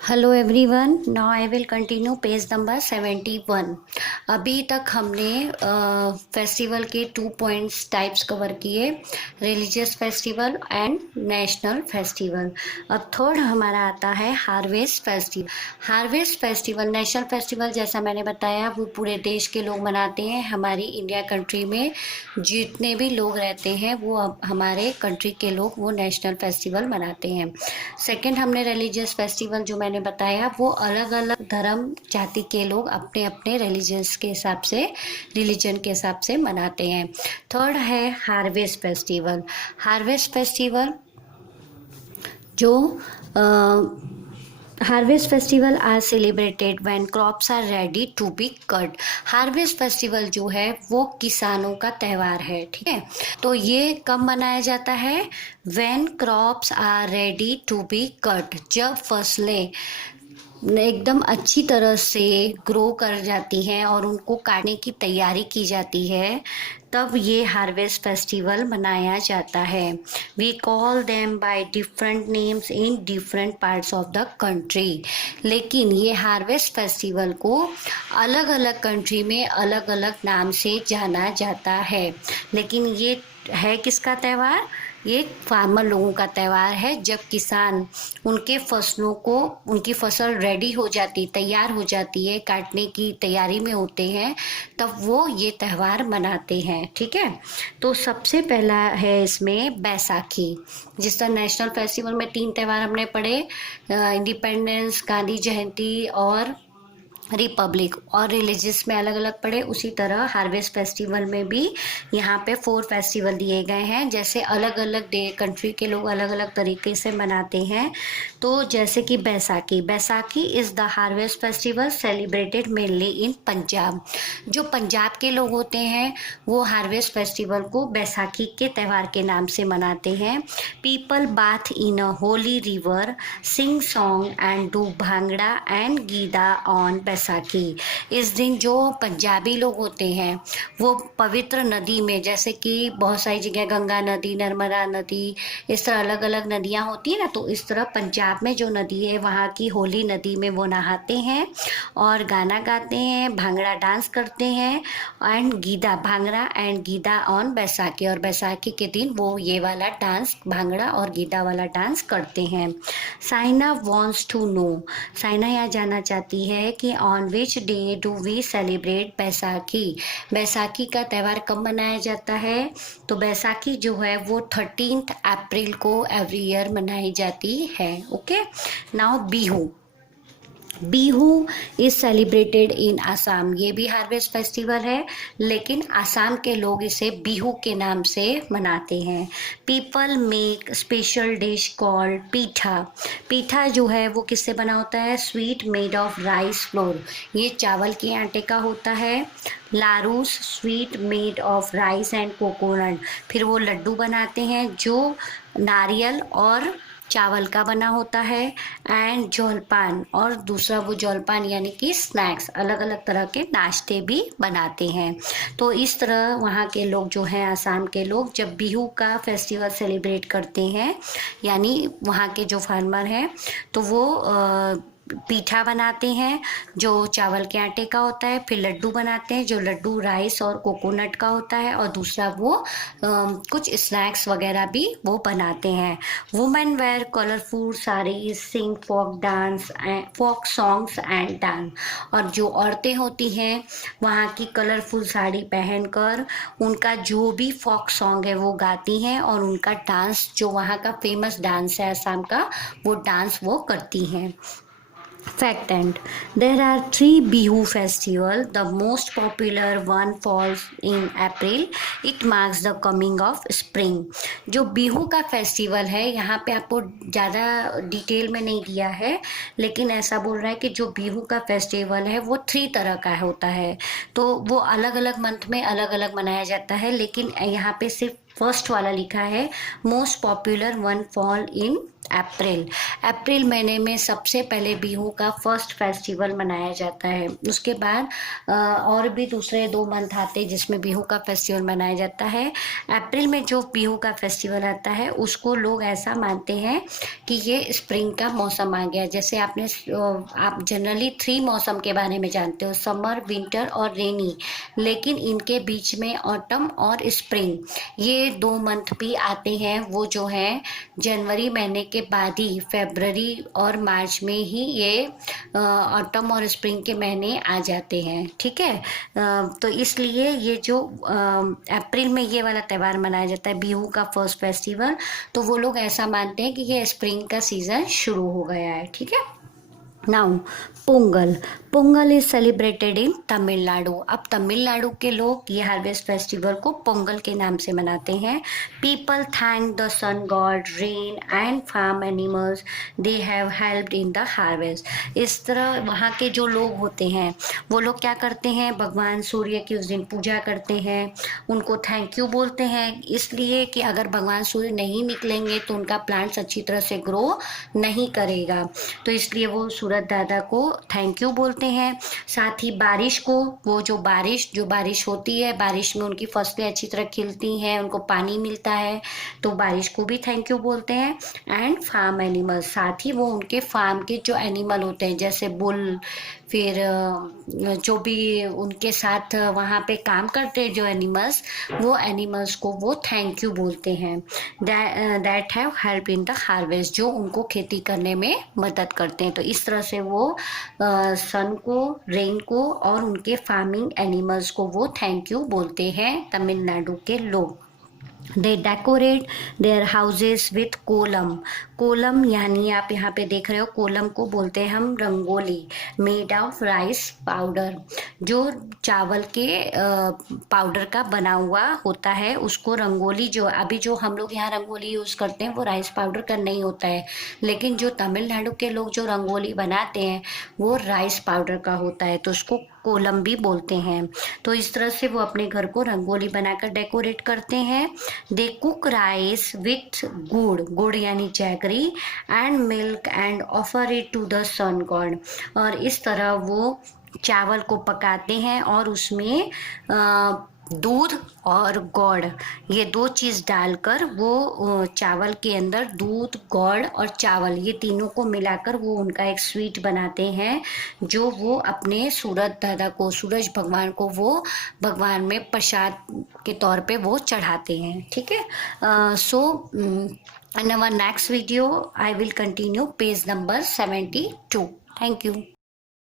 Hello everyone, now I will continue page number 71। अभी तक हमने फेस्टिवल के 2 पॉइंट्स टाइप्स कवर किए, religious festival and national festival. अब थर्ड हमारा आता है harvest festival. Harvest festival national festival जैसा मैंने बताया वो पूरे देश के लोग मनाते हैं। हमारी इंडिया कंट्री में जितने भी लोग रहते हैं वो हमारे कंट्री के लोग वो नेशनल फेस्टिवल मनाते हैं। सेकंड हमने रिलीजियस फेस्टिवल जो मैंने बताया वो अलग अलग धर्म जाति के लोग अपने अपने रिलीजियस के हिसाब से रिलीजन के हिसाब से मनाते हैं। थर्ड है हार्वेस्ट फेस्टिवल। हार्वेस्ट फेस्टिवल जो harvest festival are celebrated when crops are ready to be cut. Harvest festival जो है वो किसानों का त्यौहार है, ठीक है। तो ये कब मनाया जाता है? When crops are ready to be cut, जब फसलें एकदम अच्छी तरह से ग्रो कर जाती हैं और उनको काटने की तैयारी की जाती है, तब ये हार्वेस्ट फेस्टिवल मनाया जाता है। We call them by different names in different parts of the country. लेकिन ये हार्वेस्ट फेस्टिवल को अलग अलग कंट्री में अलग अलग नाम से जाना जाता है। लेकिन ये है किसका त्यौहार? ये फार्मर लोगों का त्यौहार है। जब किसान उनके फसलों को उनकी फसल रेडी हो जाती, तैयार हो जाती है, काटने की तैयारी में होते हैं, तब वो ये त्यौहार मनाते हैं, ठीक है। तो सबसे पहला है इसमें बैसाखी। जिस तरह नेशनल फेस्टिवल में 3 त्यौहार हमने पढ़े, इंडिपेंडेंस, गांधी जयंती और रिपब्लिक, और रिलीजियस में अलग अलग पड़े, उसी तरह हार्वेस्ट फेस्टिवल में भी यहाँ पे 4 फेस्टिवल दिए गए हैं। जैसे अलग अलग कंट्री के लोग अलग अलग तरीके से मनाते हैं। तो जैसे कि Baisakhi, Baisakhi is the harvest festival celebrated mainly इन पंजाब। जो पंजाब के लोग होते हैं वो हार्वेस्ट फेस्टिवल को बैसाखी के त्यौहार के नाम से मनाते हैं। People bath in a holy river, sing song and do bhangra and giddha on Baisakhi. इस दिन जो पंजाबी लोग होते हैं वो पवित्र नदी में, जैसे कि बहुत सारी जगह गंगा नदी, नर्मदा नदी, इस तरह अलग अलग नदियाँ होती हैं ना, तो इस तरह पंजाब में जो नदी है वहाँ की होली नदी में वो नहाते हैं और गाना गाते हैं, भांगड़ा डांस करते हैं and giddha, bhangra and giddha on Baisakhi. और बैसाखी के दिन वो ये वाला डांस, भांगड़ा और गीदा वाला डांस करते हैं। Saina wants to know, Saina यहाँ जानना चाहती है कि on which day do we celebrate Baisakhi. Baisakhi का त्यौहार कब मनाया जाता है? तो बैसाखी जो है वो 13 अप्रैल को एवरी ईयर मनाई जाती है। Okay, now Bihu. Bihu is celebrated in Assam. ये भी हार्वेस्ट फेस्टिवल है, लेकिन आसाम के लोग इसे बिहू के नाम से मनाते हैं। People make special dish called pitha. Pitha जो है वो किससे बना होता है? Sweet made of rice flour. ये चावल के आटे का होता है। Larus, sweet made of rice and coconut. फिर वो लड्डू बनाते हैं जो नारियल और चावल का बना होता है। एंड जौलपान, और दूसरा वो जौलपान यानी कि स्नैक्स, अलग अलग तरह के नाश्ते भी बनाते हैं। तो इस तरह वहाँ के लोग जो हैं, आसाम के लोग, जब बिहू का फेस्टिवल सेलिब्रेट करते हैं, यानी वहाँ के जो फार्मर हैं तो वो पीठा बनाते हैं जो चावल के आटे का होता है। फिर लड्डू बनाते हैं जो लड्डू राइस और कोकोनट का होता है। और दूसरा वो कुछ स्नैक्स वगैरह भी वो बनाते हैं। Women wear colourful saris, sing folk dance and folk songs and dance. और जो औरतें होती हैं वहाँ की कलरफुल साड़ी पहनकर उनका जो भी फोक सॉन्ग है वो गाती हैं, और उनका डांस जो वहाँ का फेमस डांस है असम का, वो डांस वो करती हैं। Fact end. There are 3 Bihu festival. The most popular one falls in April. It marks the coming of spring. जो बिहू का फेस्टिवल है, यहाँ पे आपको ज़्यादा डिटेल में नहीं दिया है, लेकिन ऐसा बोल रहा है कि जो बिहू का फेस्टिवल है वो 3 तरह का होता है। तो वो अलग अलग मंथ में अलग अलग मनाया जाता है, लेकिन यहाँ पे सिर्फ फर्स्ट वाला लिखा है most popular one fall in April. अप्रैल महीने में सबसे पहले बिहू का फर्स्ट फेस्टिवल मनाया जाता है। उसके बाद और भी दूसरे 2 मंथ आते हैं जिसमें बिहू का फेस्टिवल मनाया जाता है। अप्रैल में जो बिहू का फेस्टिवल आता है उसको लोग ऐसा मानते हैं कि ये स्प्रिंग का मौसम आ गया। जैसे आप जनरली 3 मौसम के बारे में जानते हो, समर, विंटर और रेनी, लेकिन इनके बीच में ऑटम और स्प्रिंग ये 2 मंथ भी आते हैं। वो जो है जनवरी महीने के बाद ही फरवरी और मार्च में ही ये ऑटम और स्प्रिंग के महीने आ जाते हैं। ठीक है, तो इसलिए ये जो अप्रैल में ये वाला त्यौहार मनाया जाता है बिहू का फर्स्ट फेस्टिवल, तो वो लोग ऐसा मानते हैं कि ये स्प्रिंग का सीजन शुरू हो गया है। ठीक है। Now Pongal. Pongal is celebrated in Tamil Nadu. अब तमिलनाडु के लोग ये हार्वेस्ट फेस्टिवल को पोंगल के नाम से मनाते हैं। People thank the sun god, rain and farm animals they have helped in the harvest. इस तरह वहाँ के जो लोग होते हैं वो लोग क्या करते हैं, भगवान सूर्य की उस दिन पूजा करते हैं, उनको थैंक यू बोलते हैं, इसलिए कि अगर भगवान सूर्य नहीं निकलेंगे तो उनका प्लांट्स अच्छी तरह से ग्रो नहीं करेगा, तो इसलिए वो सूरज दादा को थैंक यू बोलते हैं। साथ ही बारिश को, वो जो बारिश होती है, बारिश में उनकी फसलें अच्छी तरह खिलती हैं, उनको पानी मिलता है, तो बारिश को भी थैंक यू बोलते हैं। एंड फार्म एनिमल, साथ ही वो उनके फार्म के जो एनिमल होते हैं जैसे बुल, फिर जो भी उनके साथ वहाँ पे काम करते हैं जो एनिमल्स, वो एनिमल्स को वो थैंक यू बोलते हैं। That have help in the harvest, जो उनको खेती करने में मदद करते हैं। तो इस तरह से वो सन को, रेन को और उनके फार्मिंग एनिमल्स को वो थैंक यू बोलते हैं तमिलनाडु के लोग। They decorate their houses with kolam. Kolam यानी आप यहाँ पे देख रहे हो, कोलम को बोलते हैं हम rangoli, made of rice powder. जो चावल के पाउडर का बना हुआ होता है उसको रंगोली, जो अभी जो हम लोग यहाँ रंगोली यूज़ करते हैं वो राइस पाउडर का नहीं होता है, लेकिन जो तमिलनाडु के लोग जो रंगोली बनाते हैं वो राइस पाउडर का होता है, तो उसको कोलम भी बोलते हैं। तो इस तरह से वो अपने घर को रंगोली बनाकर डेकोरेट करते हैं। They cook rice with gur, गुड़ यानी jaggery, and milk and offer it to the sun god. और इस तरह वो चावल को पकाते हैं और उसमें दूध और गौड़, ये 2 चीज़ डालकर वो चावल के अंदर दूध, गौड़ और चावल, ये तीनों को मिलाकर वो उनका एक स्वीट बनाते हैं, जो वो अपने सूरज दादा को, सूरज भगवान को वो भगवान में प्रसाद के तौर पे वो चढ़ाते हैं। ठीक है। सो in our next video I will continue page number 72. Thank you.